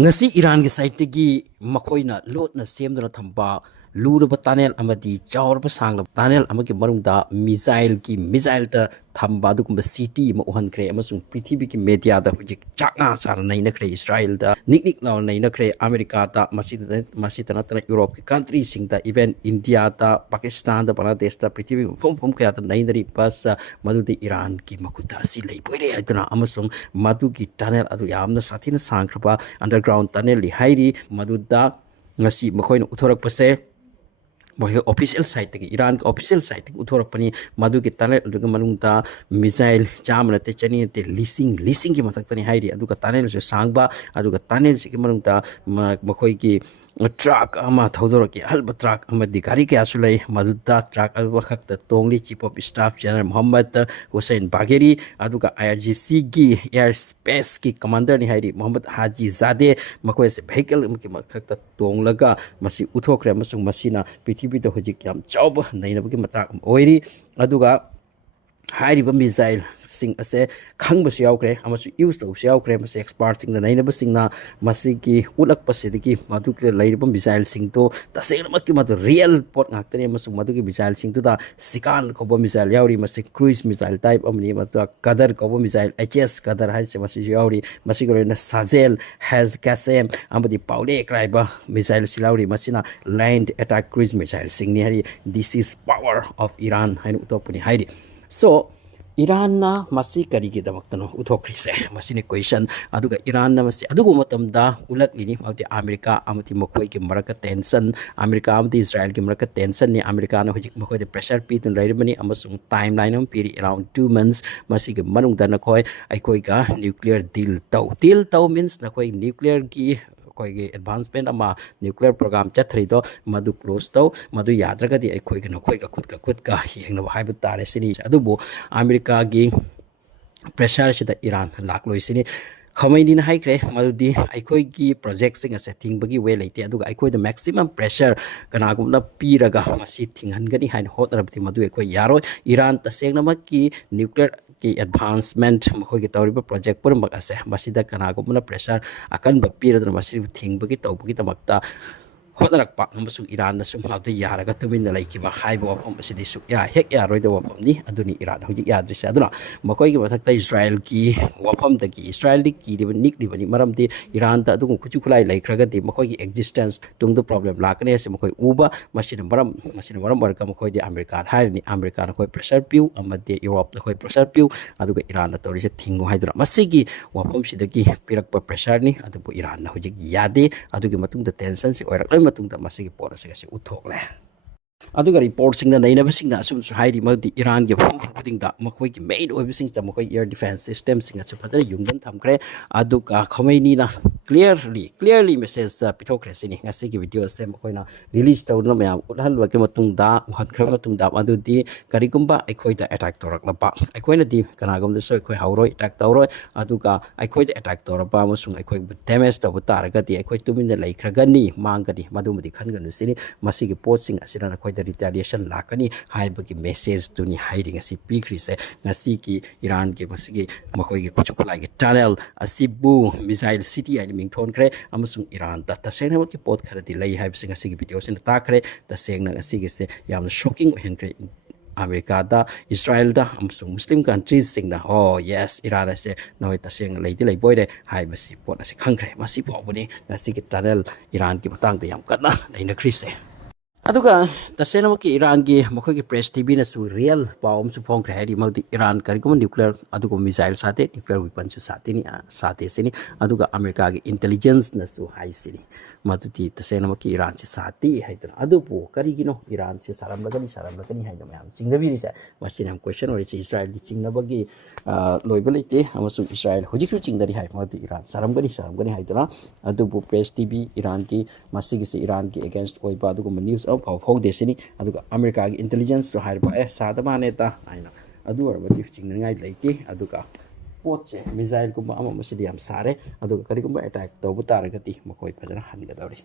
ngasi Iran gi site gi makoina lotna semduna thamba luraba tunnel amadi chawrba sangla tunnel amagi marungda missile ta thamba dukumba city ma uhankhre amasung prithibi ki media da hujik chakna sara naina khre Israel da niknik law naina khre America ta masita natana Europe ki country singda even India ta Pakistan da Bangladesh ta prithibi phom kaya ta nainari pas madudi Iran ki makuta si leiboire aduna amasung madu ki tunnel adu yamna sathina sangkhaba underground tunnel li hairi maduda ngasi makoina uthorak pase official site ki Iran ka official site ki uthorak pani madu ki tunnel adu manungta missile jamna te chani te leasing ki matak tani hairi adu ka tunnel jo sangba adu ka tunnel si ki manungta makoi ki truck ama thodor ki halba truck ama dikari ke asulai maduda truck alwa khakta tongli chief of staff general Muhammad Hussein Bagheri aduga IRGC gi airspace ki commander ni hairi Muhammad Haji Zade makoi se vehicle ki khakta tonglaga masi uthokre masung masina prithibi da hojik yam chawba naina ki matak oiri aduga hairiba missile sing ase khangba se yaukre amasu use to se yaukre mase expert sing na naina ba sing na masi ki ulak pasidiki madu ki lairiba missile sing to tasena makki madu real pot ngaktani amasu madu ki missile sing to da sikan ko ba missile yauri mase cruise missile type amni matu kadar ko ba missile HS kadar hai se masi yauri masi ko na sazel has kasem amadi paule kraiba missile silauri masina land attack cruise missile sing ni hari this is power of Iran hainu utopuni hairi so Iran na masi kari ki damakno uthokri se masini question aduga Iran na masi adugo matamda ulak lini mauti America amati makoi ki maraka tension America amati Israel ki maraka tension ni America na hojik makoi de pressure pi tun rairmani amasung timeline am piri around 2 months masi ki manung da na koi ai koi ga nuclear deal tau means na koi nuclear ki koi advancement ama nuclear program chathri do madu close to madu yadraga di ai koi ga khut ka yengna haibu tare sini adubu America gi pressure sida Iran lakloi sini Khomeini na haikre madudi aikoi gi project sing ase thingba gi we leite aduga aikoi the maximum pressure kana gumna piraga masi thinghan gani hain hot rabti madu aikoi yaro Iran tasengna ma ki nuclear ki advancement makoi ki tawriba project pur mak ase masida kana gumna pressure akan ba piradra masi thingba gi tawba gi tamakta hodarakpa amasung Iran na sum hawte yaraga tumin na laikiba haiba wapam asidi suk ya hek ya roida wapam ni aduni Iran hojik yadrisa aduna makoi gi mathakta Israel ki wapam da ki Israel di ki diba nik diba ni maram di Iran ta adung kuchu khulai laikraga di makoi gi existence tung the problem lakane se makoi uba masina maram warka makoi di America hairi ni America na koi pressure piu amade Europe na koi pressure piu aduga Iran na tori se thingu haidura masigi wapam sidagi pirakpa pressure ni adubu Iran na hojik yade adugi matung da tension se oirak matungda masigi pora se uthokle aduga report sing na naina basing na asum su hairi madi Iran ge puding da makoi ki main obi sing ta makoi air defense system sing asu phadare yungdan thamkre aduga Khomeini na clearly message pithokre sini ngasi gi video se makoi na release tawna mayam ulhal wa ke matungda uhankhre matungda adudi karigumba aikoi da attack torak la ba aikoi na di kana gum da so aikoi hauroi attack tawroi aduga aikoi da attack toraba amasung aikoi damage tabu taraga di aikoi tumin da laikhragani mangani madumudi khanganu sini masigi pot sing asina na koi da retaliation lakani haibagi message tuni hiding asi pikri se ngasi ki Iran ke masigi makoi gi kuchukulai gi tunnel asibu missile city ani mingthon kre amasung Iran ta tasena ki pot khara di lai haib sing asigi video sin ta kre tasengna asigi se yam shocking hen kre America da Israel da amsung Muslim countries sing da oh yes Iran ase noi taseng leiti lei boy de hai basi pot ase khangkre masi pobuni ngasi ki tunnel Iran ki matang da yam kana naina krise aduga tasena ki Iran gi makoi ki press TV na su real pawm su phong kre di mauti Iran kari ko nuclear adugo missile sate nuclear weapon su sate ni sate sini aduga America gi intelligence na su hai sini maduti tasena ki Iran se sate haidra adupo kari gino Iran se saram lagani haidra mayam chingdabi ri sa machine question ori se Israel gi chingna bagi loibelite amasung Israel hojik su chingdari hai mauti Iran saram gani haidra adupo press TV Iran ki masigi se Iran ki against oiba adugo news of desini aduga America gi intelligence to haiba sada maneta aina adu arbati chingngai leiti aduga potche missile kuma ama masidi am sare aduga kari kuma attack to butaragati makoi phajana hangadauri